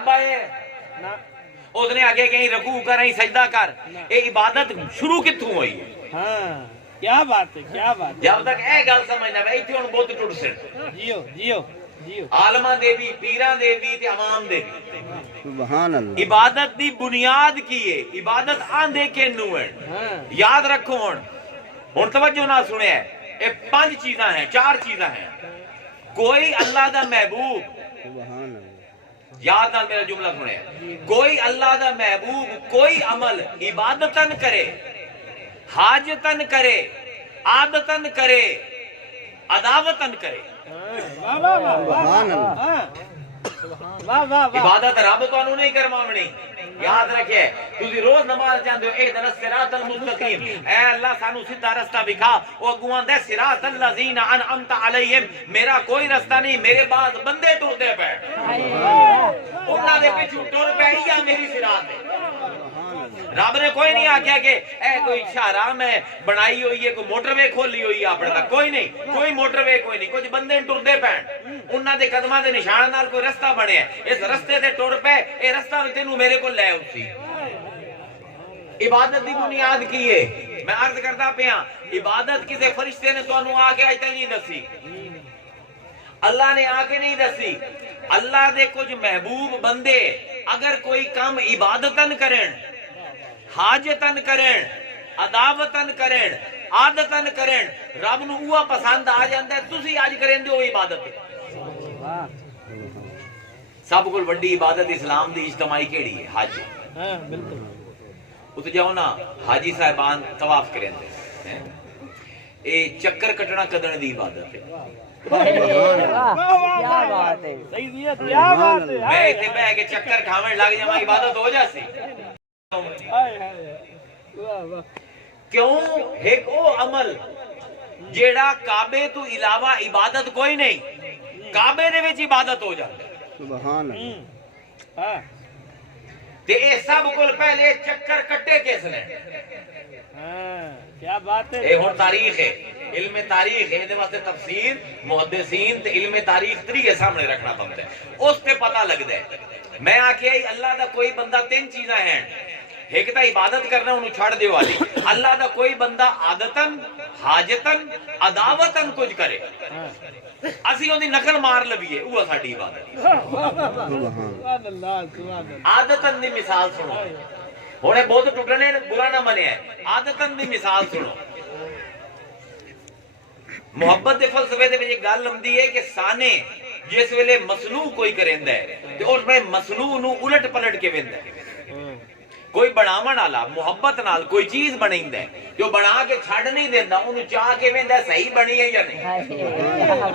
रब आए उसने आगे कहीं रकू कर सजदा कर, ये इबादत शुरू कित्थों हुई है? हाँ, क्या बात है, क्या बात है। जब तक यह गल समझना मैं इतने हुण बुत टुट सन जियो जियो जियो आलमा देवी पीरा देवी ते अवाम देवी सुभान अल्लाह। इबादत दी बुनियाद की है, इबादत आंदे केनू है। याद रखो हुण तवज्जो ना सुने, ये 5 चीज़ां हैं, 4 चीज़ां हैं। कोई अल्लाह दा महबूब, सुभान अल्लाह, याद नाल मेरा जुमला सुने, कोई अल्लाह दा महबूब कोई अमल इबादतन करे, हाजतन करे, आदतन करे, अदावतन करे, सुभान अल्लाह। इबादत रब तुहानू नहीं करवावनी। याद रखिए, तुसी रोज नमाज जांदे हो, इहदिना सिरातल मुस्तकीम, ऐ अल्लाह सानू सीधा रास्ता दिखा। ओ अगू आंदा सिरातल लजीना अनअमता अलैहिम, मेरा कोई रास्ता नहीं, मेरे बाद बंदे टुरदे पे, उन्हां दे पिछू टुर पे ही या मेरी सिरात है। रब ने कोई नहीं आख्या कि ए कोई शाहराह में बनाई हुई है, कोई मोटरवे खोली हुई है अपने तक, कोई नहीं, कोई मोटरवे कोई नहीं, कुछ बंदे टुरदे पैन, उन्हां दे कदमां दे निशान नाल कोई रास्ता बनिया, इस रास्ते ते टुर पे, ए रास्ता तेनू मेरे को लै उसी। इबादत दी बुनियाद की है, मैं अर्ज करदा पिया, इबादत किसी फरिश्ते ने तुहानू आके अज तक नहीं दसी, अल्लाह ने आके नहीं दसी। अल्लाह दे कुछ महबूब बंदे अगर कोई काम इबादतन करें, हाजतन करें, अदावतन करें, आदतन करें, रब नू उहा पसंद आ जाता है। तुसी अज करेंदे हो इबादत, सब कोल वड्डी इबादत इस्लाम दी इज्तमाई केड़ी है? हज। हाँ, बिल्कुल। उत जाओ ना, हाजी साहबान तवाफ करेंदे, ए चक्कर कटना कदन दी इबादत है। क्या बात है, सही दिया, क्या बात है। मैं इत्थे बह के चक्कर खावन लग जावां, इबादत हो जासी। क्यों? एक ओ अमल जेड़ा काबे तो इलावा इबादत कोई नहीं, काबे दे विच इबादत हो जाती है। सुभान अल्लाह। हाँ, ते ए सब कोल पहले चक्कर कट्टे किसने? क्या बात है। ए हुण तारीख है, इल्म तारीख है, इहदे वास्ते तफसीर मुहद्दिसीन ते इल्म तारीख तरीके सामने रखना पड़ता है, उस ते पता लगदा है। मैं आखिया अल्लाह दा कोई बंदा 3 चीज़ां हैं, एक तो इबादत करना उन्हें छड़ दे वाली, अल्लाह दा कोई बंदा आदतन, हाजतन, अदावतन कुछ करे, असी ओदी नकल मार लवीए, वो साडी इबादत। आदतन दी मिसाल सुनो, हुणे बहुत टुटने बुरा ना मनिया, आदतन दी मिसाल सुनो। मुहब्बत दे फलसफे दे विच गल आउंदी है कि साने जिस वेले मसनू कोई करेंदा है ते उसमें मसनू नू उलट पलट के वेंदा है। कोई बनावन वाला मुहब्बत नाल कोई चीज बनाइंदा है, जो बना के छड़ नहीं देंदा, उन्हें चाह के वेंदा सही बनी है या नहीं।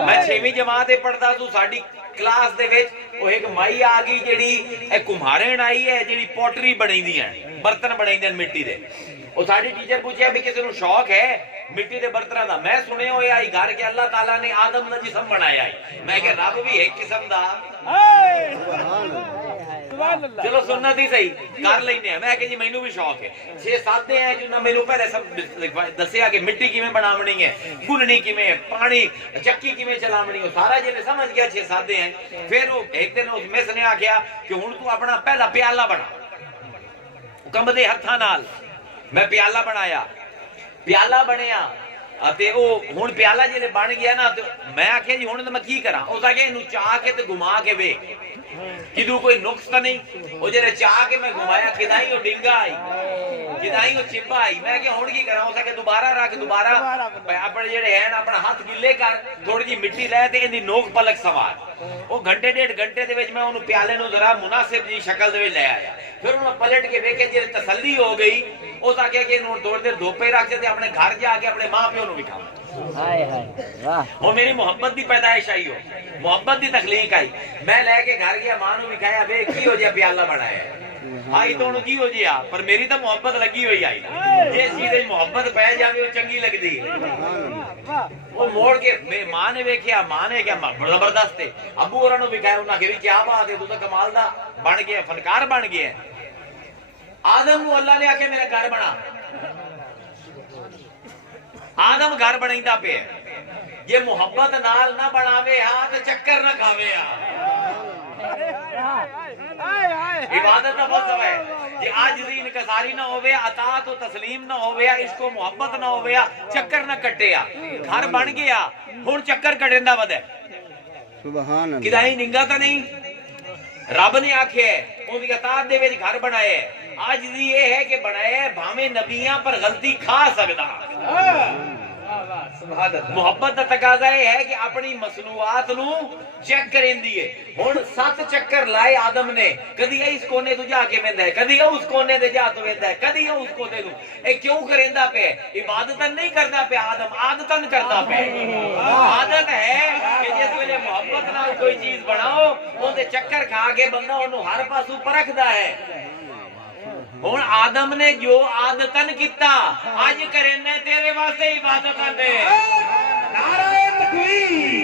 मैं 6वीं जमात पढ़दा तू, साडी क्लास दे विच ओ एक माई आ गई जेड़ी ए कुम्हारन आई है, जेड़ी पोटरी बनाईंदी है, बर्तन बनाईंदे मिट्टी दे। ओ साडी टीचर पूछया भी किसी नू शौक है मिट्टी दे बर्तनां दा? मैं सुने होया आई घर के अल्लाह ताला ने आदम दा जिस्म बनाया है। मैं कह रब भी एक किस्म दा, चलो सुन्नत ही सही कर लेने। मैं कह जी मैनू भी शौक है, 6-7 हैं जिन्होंने मैनू पहले सब दसिया कि मिट्टी किवें बनावनी है, गुननी किवें, पानी चक्की किवें चलावनी है, सारा जिन्हें समझ गया 6-7 हैं। फिर वो एक दिन उस मिस ने आख्या कि हुण तू अपना पहला प्याला बना, कंबदे हत्थां नाल मैं प्याला बनाया, प्याला बनिया ते ओ हुण प्याला जिले बन गया ना, तो मैं आख्या जी हुण मैं की करा? उस आख्या इनू चाह के ते घुमा के वे किदू कोई नुक्स तो नहीं। वो जेरे चाह के मैं घुमाया, किदाई वो डिंगा आई, किदाई वो चिब्बा आई। मैं क्या हुण की करा? उस आख्या दोबारा रख, दोबारा अपने जेड़े हैं अपना हाथ गिले कर, थोड़ी जी मिट्टी लै ते इहदी नोक पलक सवार। वो घंटे 1.5 घंटे दे विच मैं उन्हें प्याले नूं जरा मुनासिब जी शक्ल दे विच ले आया। फिर उन्हें पलट के वेखे, जे तसल्ली हो गई, उस आख्या कि थोड़ी देर धोपे रख के अपने घर जाके अपने मां प्यो नूं विखावां। वो मेरी मोहब्बत की पैदाइश आई, हो मोहब्बत की तखलीक आई। मैं लैके घर गया, मां नूं विखाया, वे की हो जिहा प्याला बनाया आई तो की हो जिहा, पर मेरी तो मोहब्बत लगी हुई आई। जिस चीज मोहब्बत पै जाए वो चंगी लगती है। वो मोड़ के मेरी मां ने वेख्या, मां ने क्या जबरदस्त है, अबू होरां नूं विखाया, उन्हें आख्या क्या बात है, तू तो कमाल दा बन गया, फनकार बन गया। आदम नूं अल्लाह ने आख्या मेरा घर बना, आदम घर बनाइंदा पे, ये मोहब्बत नाल ना बनावे, हां ते चक्कर ना खावे। इबादत का फलसफा है जे आजिज़ी इनकसारी ना होवे, अतात और तस्लीम ना होवे, इश्को मोहब्बत ना होवे, चक्कर ना कट्टिया, घर बन गया हुण चक्कर कटन दा वध है। सुभान अल्लाह किदाई निंगा तो नहीं, रब ने आखे उनकी अतात दे विच घर बनाए। आजिज़ी ये है कि बनाए भावे नबियां पर गलती खा सकदा। मुहब्बत का तकाजा यह है कि अपनी मसनूआत नू चेक करेंदी है। हुण 7 चक्कर लाए आदम ने, कदी इस कोने तू जाके वेंदा है, कदी उस कोने ते जा तो वेंदा है, कदी उस कोने तू। ए क्यों करेंदा पे? इबादतन नहीं करदा पे आदम, आदतन करदा पे। आदत है कि जिस वेले मुहब्बत नाल कोई चीज बनाओ ओदे चक्कर खा के बंदा ओनू हर पासों परखदा है। हुण आदम ने जो आदतन किता अज करेने तेरे वास्ते इबादत दे। नारे तकबीर।